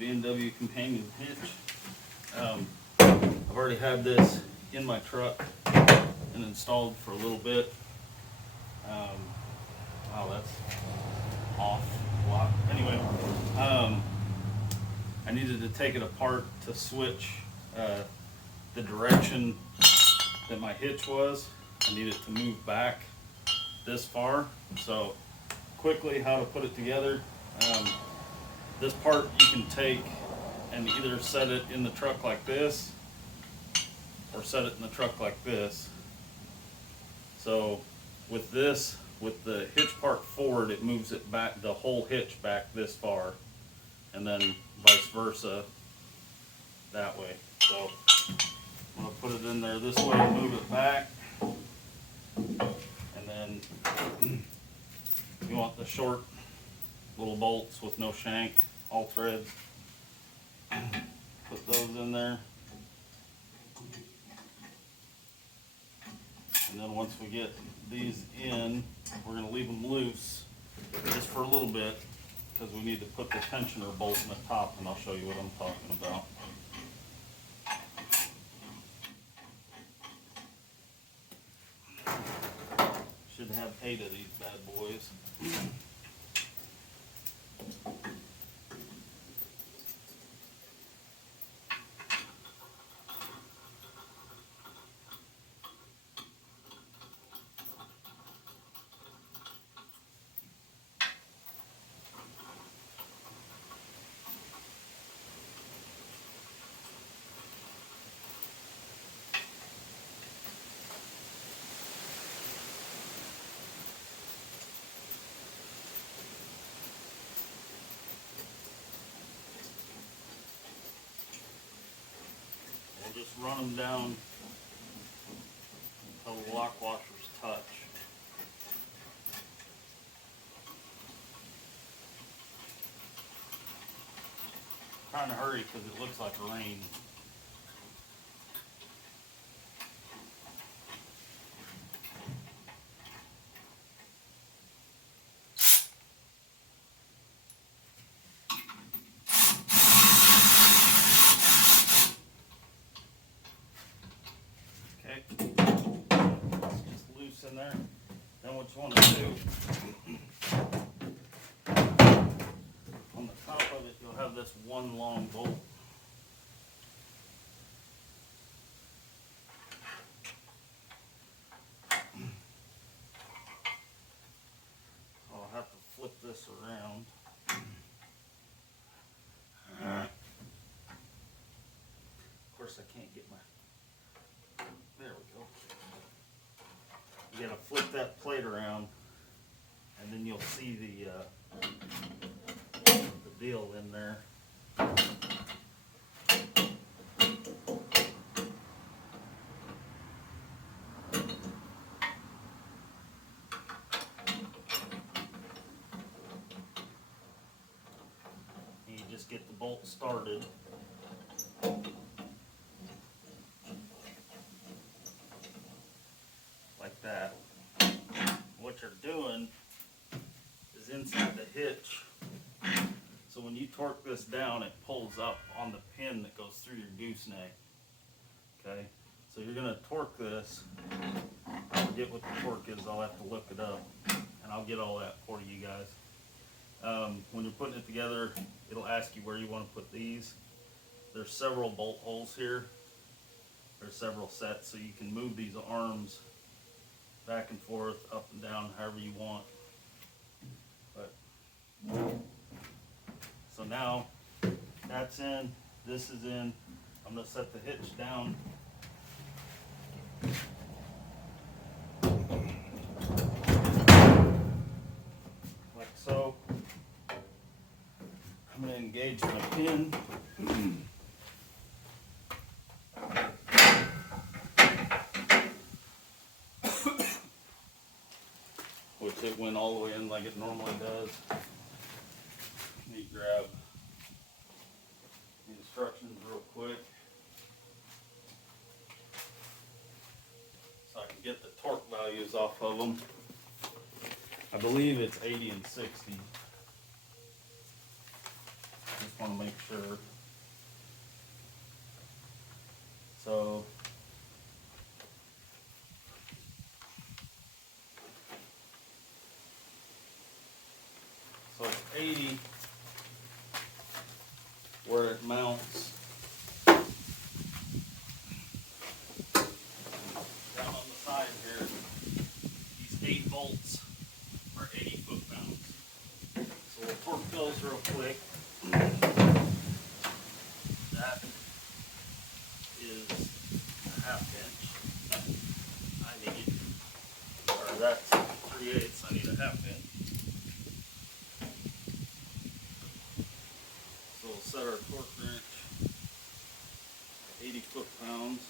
B&W companion hitch. I've already had this in my truck and installed for a little bit. Wow, that's off a lot. Anyway, I needed to take it apart to switch the direction that my hitch was. I needed to move back this far. So quickly, how to put it together. This part you can take and either set it in the truck like this or set it in the truck like this. So with this, with the hitch part forward, it moves it back, the whole hitch back this far, and then vice versa that way. So I'm gonna put it in there this way and move it back, and then you want the short little bolts with no shank, all threads. Put those in there. And then once we get these in, we're going to leave them loose just for a little bit because we need to put the tensioner bolt in the top, and I'll show you what I'm talking about. Should have 8 of these bad boys. We'll just run them down until the lock washers touch. Trying to hurry because it looks like rain. Okay, it's just loose in there. Then what you want to do, on the top of it, you'll have this one long bolt. I'll have to flip this around. Of course, I can't get my. There we go. You gotta flip that plate around, and then you'll see the deal in there. And you just get the bolt started. Like that. What you're doing is inside the hitch. So when you torque this down, it pulls up on the pin that goes through your gooseneck. Okay? So you're gonna torque this. I forget what the torque is, I'll have to look it up. And I'll get all that for you guys. When you're putting it together, it'll ask you where you want to put these. There's several bolt holes here. There's several sets, so you can move these arms back and forth, up and down, however you want. But so now that's in, this is in. I'm gonna set the hitch down. Like so. I'm gonna engage my pin. Which it went all the way in like it normally does. Let me grab the instructions real quick so I can get the torque values off of them. I believe it's 80 and 60. Just want to make sure. So it's 80 where it mounts down on the side here. These 8 bolts are 80 foot-pounds. So we'll torque those real quick. That is a 1/2 inch. I need, or that's 3/8. I need a 1/2 inch. So we'll set our torque wrench at 80 foot-pounds.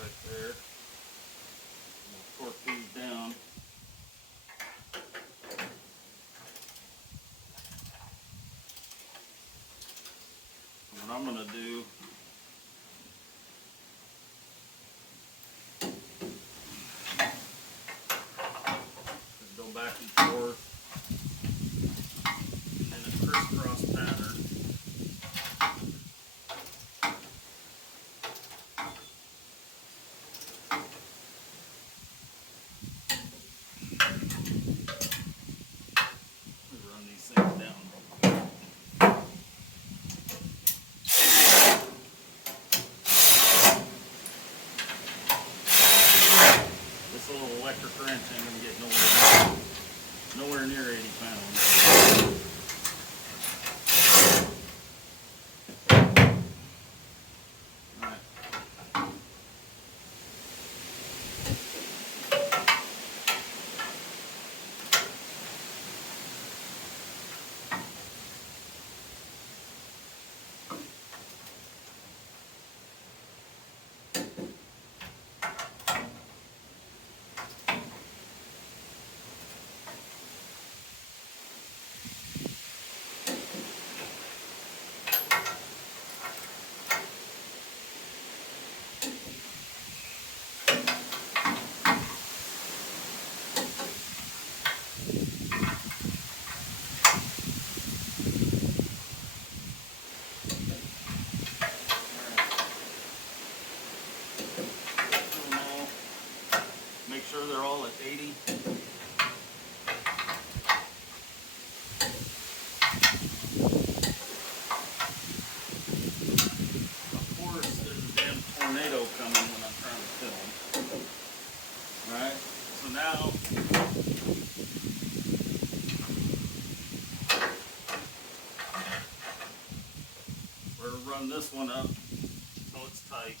Right there. We'll torque these down. And what I'm going to do is go back and forth in a crisscross pattern. Run these things down. This little electric wrench ain't gonna get nowhere near 80 pounds. Alright. Make sure they're all at 80. Of course, there's a damn tornado coming when I'm trying to film. Alright, so now we're going to run this one up so it's tight.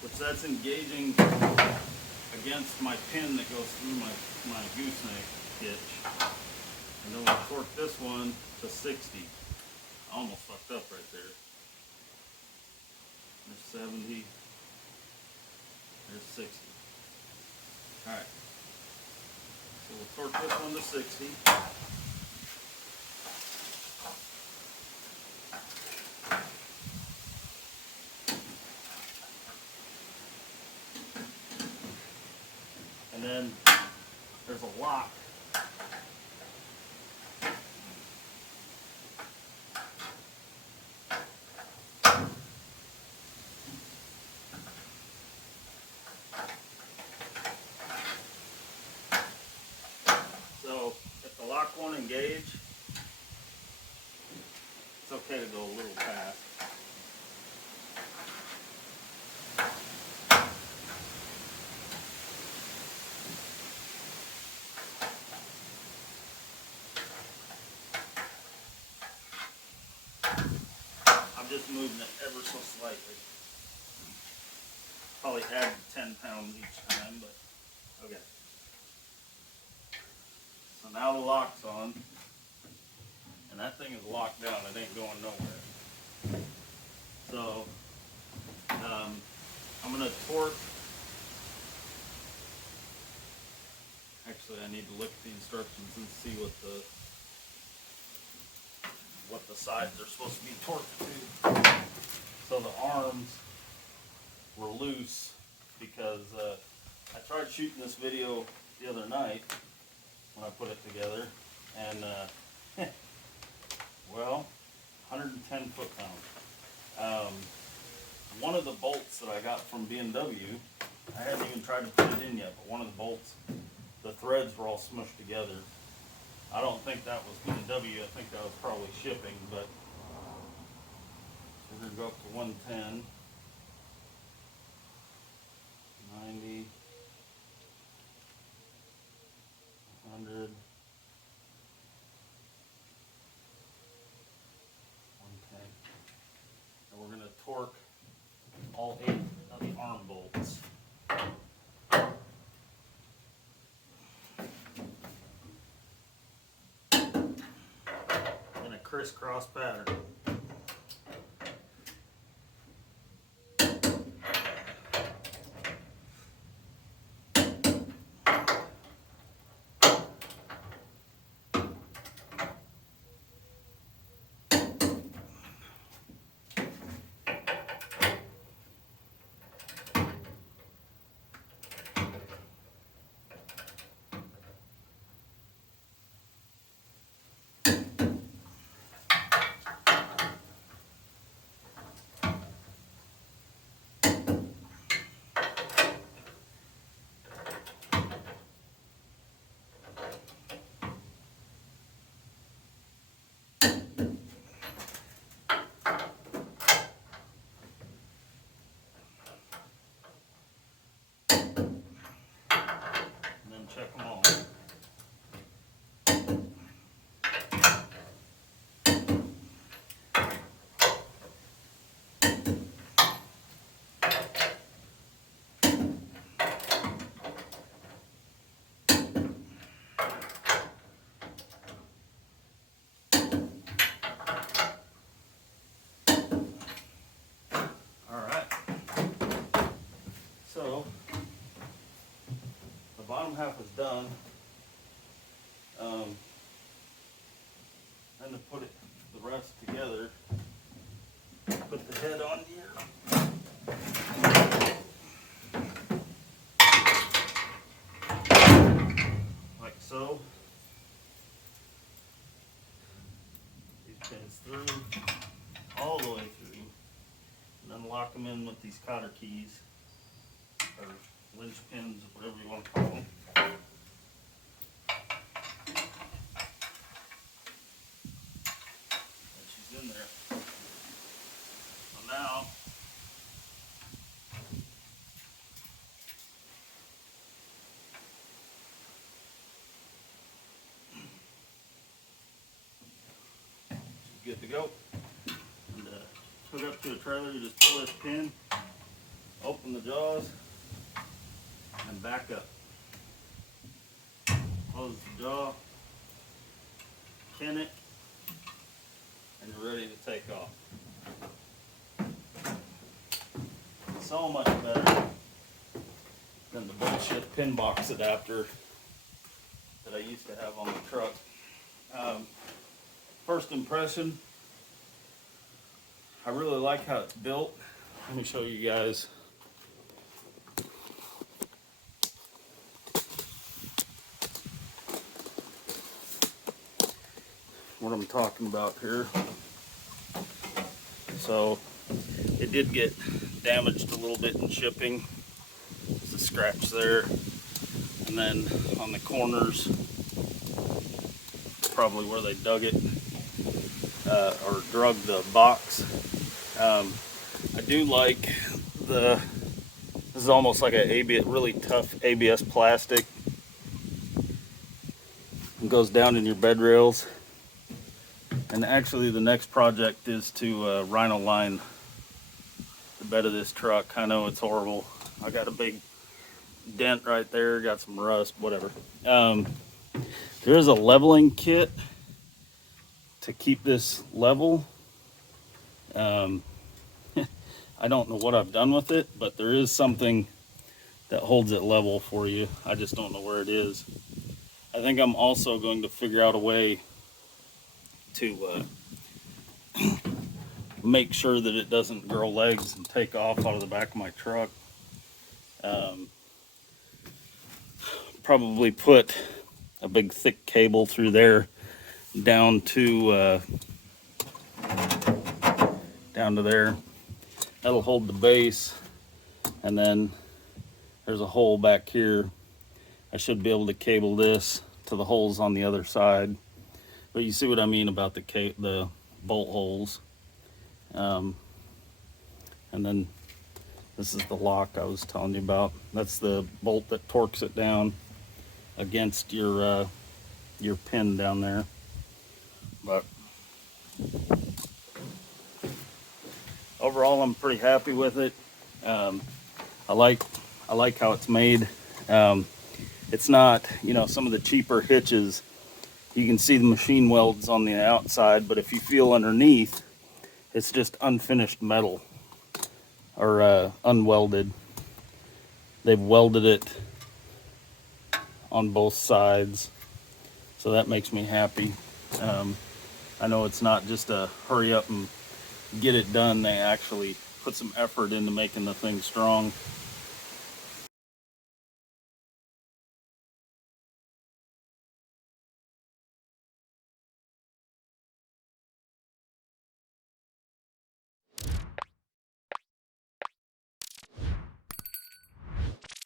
Which that's engaging against my pin that goes through my gooseneck hitch. And then we'll torque this one to 60. I almost fucked up right there. There's 70. There's 60. Alright. So we'll torque this one to 60. And then there's a lock. So if the lock won't engage, it's okay to go a little fast. I'm just moving it ever so slightly. Probably add 10 pounds each time, but okay. So now the lock's on, and that thing is locked down. It ain't going nowhere. So I'm gonna torque. Actually, I need to look at the instructions and see what the what the sides are supposed to be torqued to. So the arms were loose because I tried shooting this video the other night when I put it together, and well, 110 foot-pounds. One of the bolts that I got from B&W, I hadn't even tried to put it in yet, but one of the bolts, the threads were all smushed together. I don't think that was B&W, I think that was probably shipping, but we're going to go up to 110, 90, 100, 110. And we're going to torque all 8 of the arm bolts. In a crisscross pattern. Check them all. All right. So the bottom half is done. Then to put the rest together, put the head on here. Like so. These pins through, all the way through, and then lock them in with these cotter keys, or linch pins, whatever you want to call them. In there. So now she's good to go. And hook up to a trailer, you just pull this pin, open the jaws, and back up. Close the jaw, pin it, and you're ready to take off. So much better than the bullshit pin box adapter that I used to have on the truck. First impression, I really like how it's built. Let me show you guys. What I'm talking about here. So it did get damaged a little bit in shipping. There's a scratch there, and then on the corners, probably where they dug it or drug the box. I do like this is almost like a really tough ABS plastic. It goes down in your bed rails. And actually the next project is to rhino line the bed of this truck. I know it's horrible. I got a big dent right there, got some rust, whatever. There is a leveling kit to keep this level. I don't know what I've done with it, but there is something that holds it level for you. I just don't know where it is. I think I'm also going to figure out a way to make sure that it doesn't grow legs and take off out of the back of my truck. Probably put a big thick cable through there down to there. That'll hold the base, and then there's a hole back here. I should be able to cable this to the holes on the other side. But you see what I mean about the bolt holes. And then this is the lock I was telling you about. That's the bolt that torques it down against your pin down there. But overall, I'm pretty happy with it. I like how it's made. It's not, you know, some of the cheaper hitches, you can see the machine welds on the outside, but if you feel underneath, it's just unfinished metal, or unwelded. They've welded it on both sides, so that makes me happy. I know it's not just a hurry up and get it done. They actually put some effort into making the thing strong.